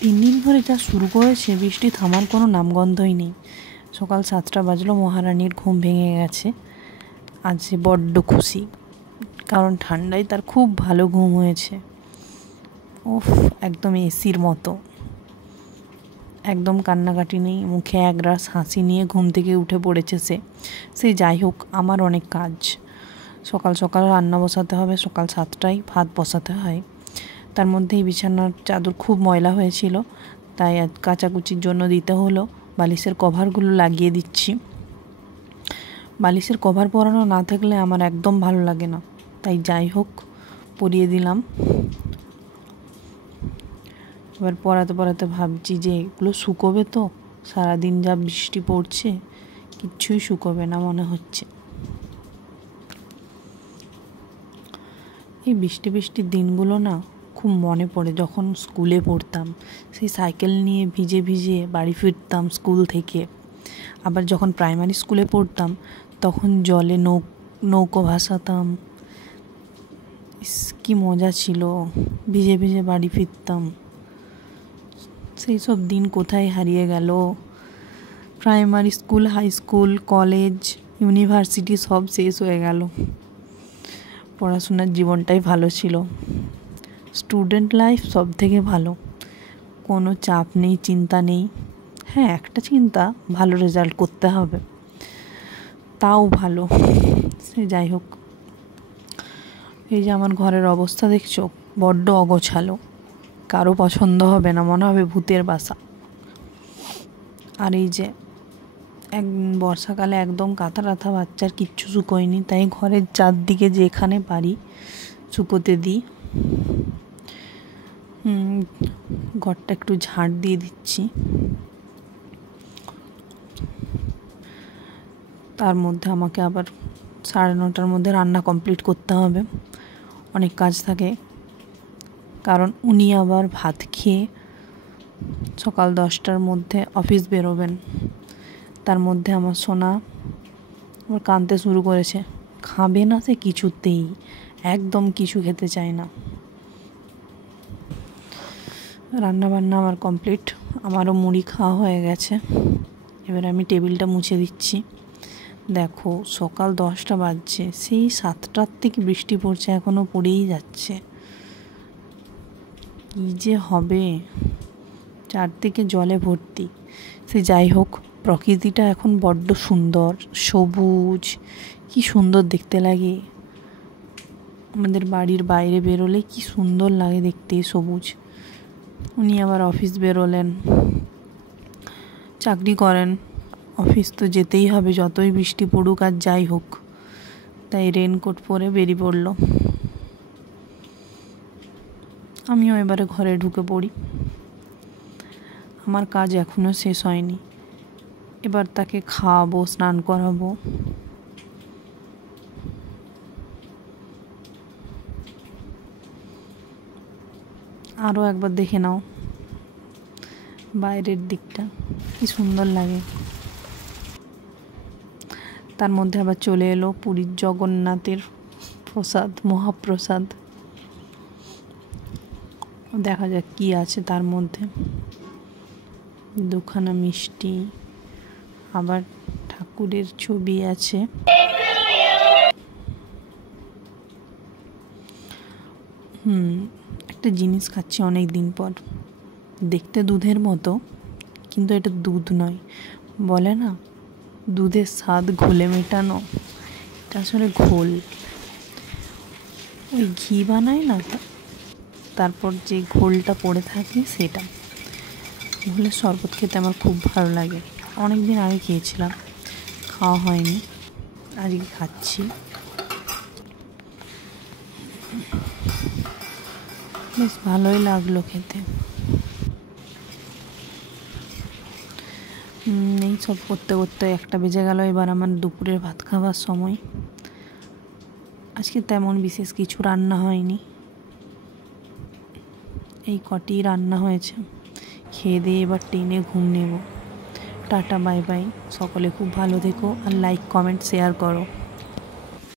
3 দিন ধরে যা শুরু করেছে, বৃষ্টি থামার কোনো নামগন্ধই নেই। সকাল 7টা বাজলো, মহারানীর ঘুম ভেঙে গেছে। আজ সে বড্ড খুশি, কারণ ঠান্ডায় তার খুব ভালো ঘুম হয়েছে। উফ, একদম এসির মতো। একদম কান্নাকাটি নেই, মুখে একরাশ হাসি নিয়ে ঘুম থেকে উঠে পড়েছে সে। যাই হোক, আমার অনেক কাজ। সকাল সকাল রান্না বসাতে হবে, সকাল 7টায় ভাত বসাতে হয়। তার মধ্যেই বিছানার চাদর খুব ময়লা হয়েছিল, তাই আজ কাচাকুচির জন্য দিতে হলো। বালিশের কভারগুলো লাগিয়ে দিচ্ছি। বালিশের কভার পরানো না থাকলে আমার একদম ভালো লাগে না, তাই যাই হোক পরিয়ে দিলাম। এবার পরাতে পরাতে ভাবছি যে এগুলো শুকোবে তো? সারাদিন যা বৃষ্টি পড়ছে, কিচ্ছুই শুকোবে না মনে হচ্ছে। এই বৃষ্টির দিনগুলো না খুব মনে পড়ে, যখন স্কুলে পড়তাম। সেই সাইকেল নিয়ে ভিজে ভিজে বাড়ি ফিরতাম স্কুল থেকে। আবার যখন প্রাইমারি স্কুলে পড়তাম, তখন জলে নৌকো ভাসাতাম। কি মজা ছিল, ভিজে ভিজে বাড়ি ফিরতাম। সেই সব দিন কোথায় হারিয়ে গেল। Primary school, high school, college, university সব শেষ হয়ে গেল। পড়াশোনার জীবনটাই ভালো ছিল। স্টুডেন্ট লাইফ সব থেকে ভালো। কোনো চাপ নেই, চিন্তা নেই। হ্যাঁ, একটা চিন্তা, ভালো রেজাল্ট করতে হবে, তাও ভালো। সে যাই হোক, এই যে আমার ঘরের অবস্থা দেখছো, বড্ড অগোছালো। কারো পছন্দ হবে না, মনে হবে ভূতের বাসা। আর এই যে বর্ষাকালে একদম কাঁথা টাথা বাচ্চার কিচ্ছু শুকোয়নি, তাই ঘরের চারদিকে যেখানে পারি শুকোতে দিই। ঘরটা একটু ঝাড় দিয়ে দিচ্ছি। তার মধ্যে আমাকে আবার 9:30টার মধ্যে রান্না কমপ্লিট করতে হবে। অনেক কাজ থাকে, কারণ উনি আবার ভাত খেয়ে সকাল 10টার মধ্যে অফিস বেরোবেন। তার মধ্যে আমার সোনা আবার কাঁদতে শুরু করেছে। খাবে না সে কিছুতেই, একদম কিছু খেতে চায় না। রান্না বান্না আমার কমপ্লিট, আমারও মুড়ি খাওয়া হয়ে গেছে। এবার আমি টেবিলটা মুছে দিচ্ছি। দেখো, সকাল 10টা বাজছে, সেই 7টার থেকে বৃষ্টি পড়ছে, এখনও পড়েই যাচ্ছে। কী যে হবে, চারদিকে জলে ভর্তি। সে যাই হোক, প্রকৃতিটা এখন বড্ড সুন্দর, সবুজ, কি সুন্দর দেখতে লাগে। আমাদের বাড়ির বাইরে বেরোলে কি সুন্দর লাগে দেখতে, সবুজ। উনি আবার অফিস বেরোলেন, চাকরি করেন, অফিস তো যেতেই হবে যতই বৃষ্টি পড়ুক আর যাই হোক। তাই রেনকোট পরে বেরিয়ে পড়ল। আমিও এবারে ঘরে ঢুকে পড়ি। আমার কাজ এখনও শেষ হয়নি। এবার তাকে খাওয়াবো, স্নান করাবো। আরও একবার দেখে নাও বাইরের দিকটা, কি সুন্দর লাগে। তার মধ্যে আবার চলে এলো পুরীর জগন্নাথের প্রসাদ, মহাপ্রসাদ। দেখা যাক কি আছে তার মধ্যে। 2খানা মিষ্টি, আবার ঠাকুরের ছবি আছে। একটা জিনিস খাচ্ছি অনেক দিন পর, দেখতে দুধের মতো, কিন্তু এটা দুধ নয়। বলে না, দুধের স্বাদ ঘোলে মেটানো, এটা আসলে ঘোল। ওই ঘি বানায় না, তারপর যে ঘোলটা পড়ে থাকে সেটা। ঘোলের শরবত খেতে আমার খুব ভালো লাগে। অনেক দিন আগে খেয়েছিলাম, খাওয়া হয়নি, আজকে খাচ্ছি। বেশ ভালোই লাগলো খেতে। এই সব করতে করতে 1টা বেজে গেল। এবার আমার দুপুরের ভাত খাওয়ার সময়। আজকে তেমন বিশেষ কিছু রান্না হয়নি, এই কটি রান্না হয়েছে। খেয়ে দিয়ে এবার টেনে ঘুম নেব। Tata, bye bye. সকলে খুব ভালো থেকো, আর লাইক, কমেন্ট, শেয়ার করো।